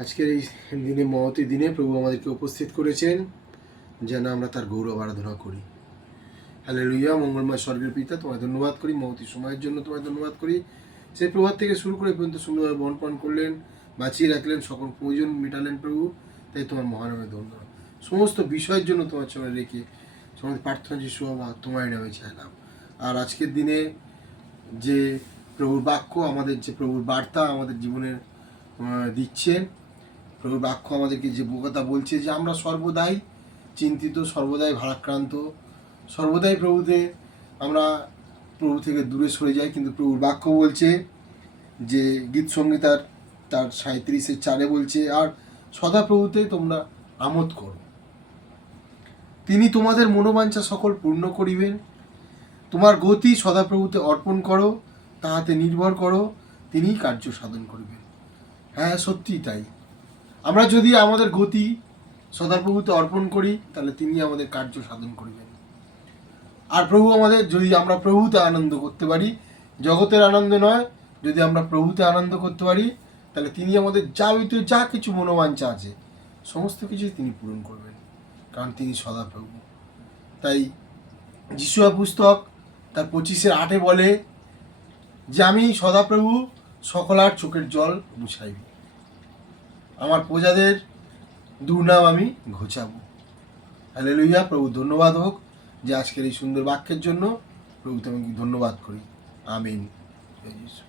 আজকের এই দিনে মহতী দিনে প্রভু আমাদেরকে উপস্থিত করেছেন যেন আমরা তার গৌরব আরাধনা করি। হালেলুয়া। মঙ্গলময় স্বর্গের পিতা, তোমায় ধন্যবাদ করি, মহতী সময়ের জন্য তোমায় ধন্যবাদ করি। সেই প্রভাত থেকে শুরু করে পর্যন্ত সুন্দরভাবে বনপান করলেন, বাঁচিয়ে রাখলেন, সকল প্রয়োজন মেটালেন প্রভু। তাই তোমার মহানামে ধন্যবাদ। সমস্ত বিষয়ের জন্য তোমার চলে রেখে সমস্ত প্রার্থনা যিশু বাবা তোমার নামে চাইলাম। আর আজকের দিনে যে প্রভুর বাক্য আমাদের, যে প্রভুর বার্তা আমাদের জীবনের দিচ্ছেন, প্রভুর বাক্য আমাদেরকে যে কথা বলছে যে আমরা সর্বদাই চিন্তিত, সর্বদাই ভারাক্রান্ত, সর্বদাই আমরা প্রভু থেকে দূরে সরে যাই। কিন্তু প্রভুর বাক্য বলছে যে গীত সংগীতার তার 37:4 বলছে, আর সদা প্রভুতে তোমরা আমোদ করো, তিনি তোমাদের মনোবাঞ্ছা সকল পূর্ণ করিবেন। তোমার গতি সদাপ্রভুতে অর্পণ করো, তাহাতে নির্ভর করো, তিনিই কার্য সাধন করিবেন। হ্যাঁ, সত্যিই তাই। আমরা যদি আমাদের গতি সদাপ্রভুতে অর্পণ করি তাহলে তিনি আমাদের কার্য সাধন করিবেন। আর প্রভু আমাদের, যদি আমরা প্রভুতে আনন্দ করতে পারি, জগতের আনন্দ নয়, যদি আমরা প্রভুতে আনন্দ করতে পারি তাহলে তিনি আমাদের যাবতীয় যা কিছু মনোবাঞ্ছা আছে সমস্ত কিছুই তিনি পূরণ করবেন, কারণ তিনি সদাপ্রভু। তাই যিশুয়া পুস্তক তার 25:8 বলে যে আমি সদাপ্রভু, সকলার চোখের জল মুছাইবি, আমার প্রজাদের দুর্নাম আমি ঘোচাবো। হালেলুয়া। প্রভু ধন্যবাদ হোক যে আজকের এই সুন্দর বাক্যের জন্য। প্রভু তোমাকে ধন্যবাদ করি। আমিন। জয় যিশু।